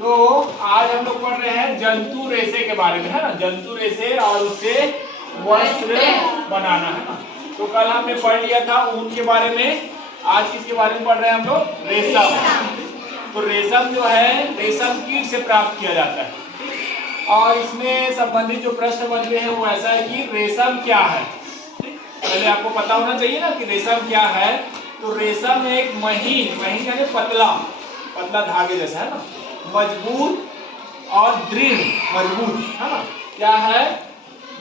तो आज हम लोग पढ़ रहे हैं जंतु रेशे के बारे में, है ना। जंतु रेशे और उससे वस्त्र बनाना, है ना। तो कल हमने पढ़ लिया था ऊन के बारे में, आज किसके बारे में पढ़ रहे हैं हम लोग? रेशम। तो रेशम जो है रेशम कीट से प्राप्त किया जाता है। और इसमें संबंधित जो प्रश्न बनते हैं वो ऐसा है कि रेशम क्या है। पहले आपको पता होना चाहिए ना कि रेशम क्या है। तो रेशम एक महीन यानी पतला धागे जैसा, है ना, मजबूत और दृढ़, मजबूत, है ना, क्या है,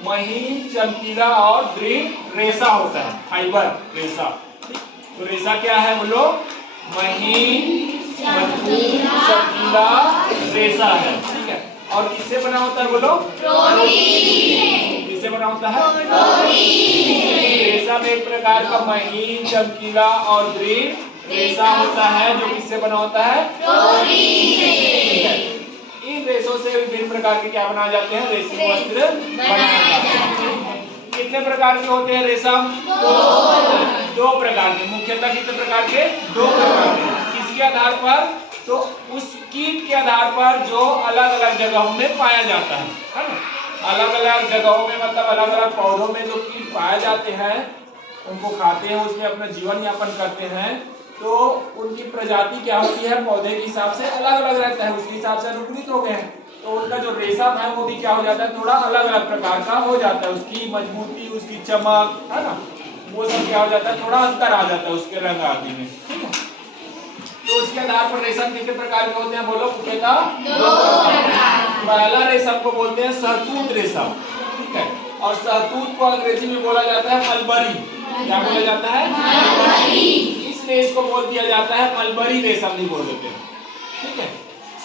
महीन, चमकीला और दृढ़ रेशा होता है, फाइबर रेशा। तो रेशा क्या है बोलो? महीन, मजबूत, चमकीला रेशा है, ठीक है। और किससे बना होता है बोलो? किससे बना होता है? रेशम एक प्रकार का महीन, चमकीला और दृढ़ रेशा होता है जो किससे बना होता है? ठीक है। इन रेशों से विभिन्न प्रकार के क्या बनाए जाते हैं? रेशमी वस्त्र बनाए जाते हैं। कितने प्रकार के होते हैं रेशम? दो प्रकार के। मुख्यतः कितने प्रकार के? दो प्रकार के। किसके आधार पर? तो उस कीट के आधार पर जो अलग अलग जगहों में पाया जाता है ना। अलग अलग जगहों में मतलब अलग अलग पौधों में जो कीट पाए जाते हैं उनको खाते हैं, उसमें अपना जीवन यापन करते हैं। तो उनकी प्रजाति क्या होती है? पौधे के हिसाब से अलग अलग रहता है, उसके हिसाब से अनुकूलित हो गए हैं। तो उनका जो रेशम है वो भी क्या हो जाता है? थोड़ा अलग अलग प्रकार का हो जाता है। उसकी मजबूती, उसकी चमक, है ना, वो सब क्या हो जाता है? थोड़ा अंतर आ जाता है उसके रंग आदि में, ठीक है। तो उसके आधार पर रेशम कितने प्रकार के होते हैं बोलो? मुख्यतः दो प्रकार। पहला रेशम को बोलते हैं शहतूत रेशम, ठीक है। और शहतूत को अंग्रेजी में बोला जाता है मलबरी। क्या बोला जाता है? मलबरी। इसलिए इसको बोल दिया जाता है मलबरी रेशम भी बोल देते हैं, ठीक है।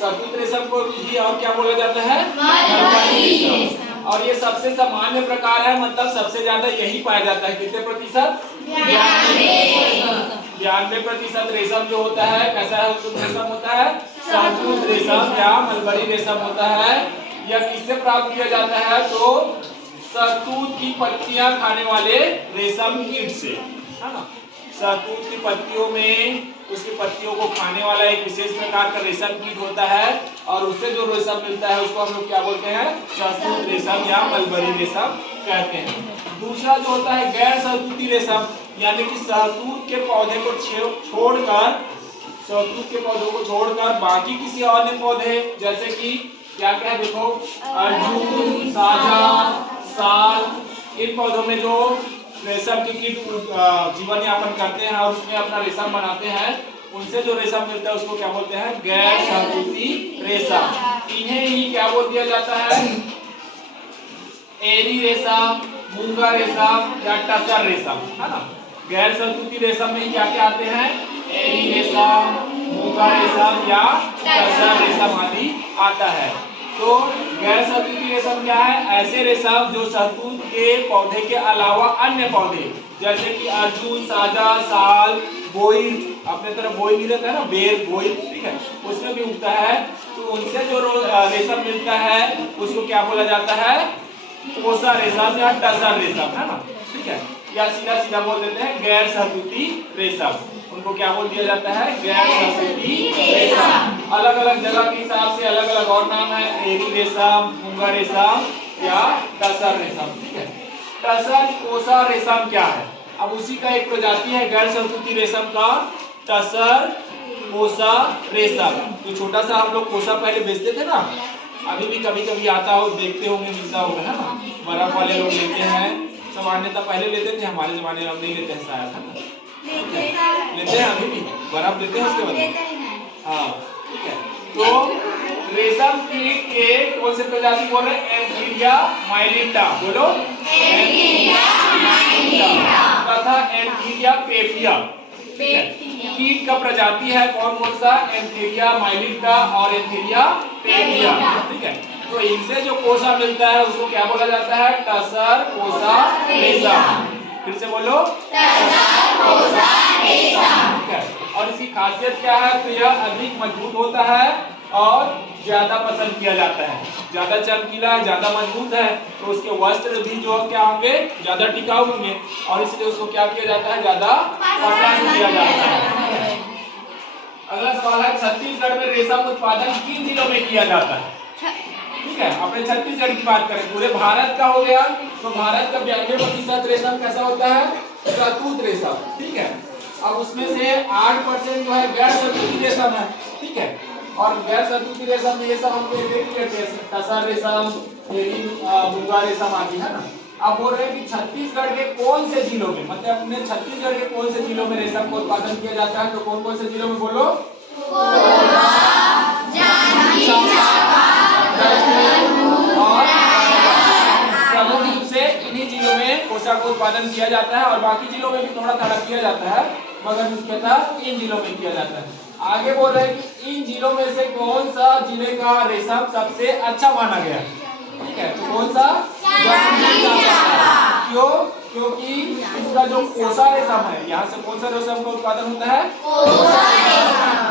शहतूत रेशम को भी और क्या बोला जाता है? मलबरी रेशम। और ये सबसे सामान्य प्रकार है, मतलब सबसे ज्यादा यही पाया जाता है। कितने प्रतिशत? 92% रेशम जो होता है कैसा है? रेशम होता है शहतूत रेशम या मलबरी रेशम होता है। यह किससे प्राप्त किया जाता है? तो शहतूत की पत्तियां खाने वाले रेशम कीट से, है ना। शहतूत की पत्तियों में उसकी पत्तियों को खाने वाला एक विशेष प्रकार का रेशम कीट होता है और उससे जो रेशम मिलता है उसको हम लोग क्या बोलते हैं? शहतूत रेशम या मलबरी रेशम कहते हैं। दूसरा जो होता है गैर शहतूती रेशम, यानी कि शहतूत के पौधे को छोड़कर बाकी किसी अन्य पौधे जैसे कि क्या क्या है देखो, अर्जुन, साझा, साल, इन पौधों में जो रेशम के कीट जीवन यापन करते हैं और उसमें अपना रेशम बनाते हैं, उनसे जो रेशम मिलता है उसको क्या बोलते हैं? गैर शहतूती रेशम। इन्हें ही क्या बोल दिया जाता है? एरी रेशम, मूंगा रेशम या टसर रेशम, है ना। गैर शहतूती रेशम में क्या क्या आते हैं? एरी रेशम, मूंगा रेशम या टसर रेशम आदि आता है। तो गैर शहतूती रेशम क्या है? ऐसे रेशम जो शहतूत के पौधे के अलावा अन्य पौधे जैसे कि अर्जुन, साझा, साल, बोई, अपने तरफ बोई भी रहता है ना, बेर, बोई, ठीक है, उसमें भी उगता है। तो उनसे जो रेशम मिलता है उसको क्या बोला जाता है? कोसा रेशम या टसर रेशम, है ना, ठीक है। या सीधा सीधा बोल देते हैं गैर शहतूती रेशम। उनको क्या बोल दिया जाता है? गैर शहतूती रेशम। अलग अलग जगह के हिसाब से अलग अलग और नाम है, एरी रेशम, मूंगा रेशम या टसर रेशम, ठीक है। टसर कोसा रेशम क्या है? अब उसी का एक प्रजाति है गैर शहतूती रेशम का, टसर कोसा रेशम। तो छोटा सा हम लोग कोसा पहले बेचते थे ना, अभी भी कभी कभी आता हो, देखते होंगे, मिलता होगा, है ना। बर्फ वाले लोग लेते हैं, सामान्यतः पहले लेते थे, हमारे जमाने में अब नहीं लेते हैं शायद, है ना। लेते हैं अभी भी, बर्फ लेते हैं उसके बदले, हाँ, ठीक है। तो रेशम कीट के कौन से प्रजाति बोल रहे हैं? एंथीरिया माइलिटा, बोलो एंथीरिया माइलिटा तथा एंथीरिया पेपिया, कीट का प्रजाति है कौन कौन सा? एंथीरिया माइलिटा और एंथीरिया पेपिया, ठीक है। तो इनसे जो कोसा मिलता है उसको क्या बोला जाता है? टसर कोसा रेशम। फिर से बोलो, टसर कोसा रेशम, ठीक है। और इसकी खासियत क्या है? तो यह अधिक मजबूत होता है और ज्यादा पसंद किया जाता है। ज्यादा चमकीला है, ज्यादा मजबूत है, तो उसके वस्त्र भी जो क्या होंगे? ज्यादा टिकाऊ होंगे और इसलिए उसको क्या किया जाता है? ज्यादा पसंद किया जाता है। अगला सवाल है छत्तीसगढ़ में रेशम उत्पादन किन जिलों में किया जाता है? ठीक है, अपने छत्तीसगढ़ की बात करें, पूरे भारत का हो गया तो भारत का 92% रेशम कैसा होता है? शहतूत रेशम। ठीक है, अब उसमें से 8% जो है गैर शहतूती रेशम है। ठीक है, और गैर शहतूती रेशम में ये सब हम देख लेते हैं, टसर रेशम, मूंगा रेशम आदि, है ना। अब बोल रहे हैं कि छत्तीसगढ़ के कौन से जिलों में, मतलब अपने छत्तीसगढ़ के कौन से जिलों में रेशम का उत्पादन किया जाता है? तो कौन कौन से जिलों में बोलो? प्रमुख रूप से इन्हीं जिलों में कोसा का उत्पादन किया जाता है और बाकी जिलों में भी थोड़ा थोड़ा किया जाता है, मगर मुख्यतः इन जिलों में किया जाता है। आगे बोल रहे हैं कि इन जिलों में से कौन सा जिले का रेशम सबसे अच्छा माना गया है? ठीक है, तो कौन सा? क्यों? क्योंकि इसका जो कोसा रेशम है, यहाँ से कौन सा रेशम का उत्पादन होता है?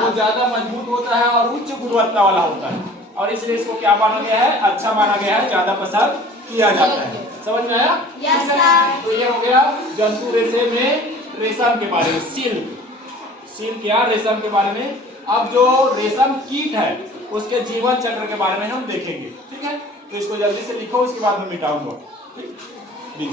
वो ज्यादा मजबूत होता है और उच्च गुणवत्ता वाला होता है, और इसलिए इसको क्या माना गया है? अच्छा माना गया है, ज्यादा पसंद किया जाता है। समझ में आया? Yes sir. तो ये हो गया जंतु रेशम में रेशम के बारे में, सिल्क या रेशम के बारे में। अब जो रेशम कीट है उसके जीवन चक्र के बारे में हम देखेंगे। ठीक है, तो इसको जल्दी से लिखो, उसके बाद मैं मिटाऊंगा। ठीक,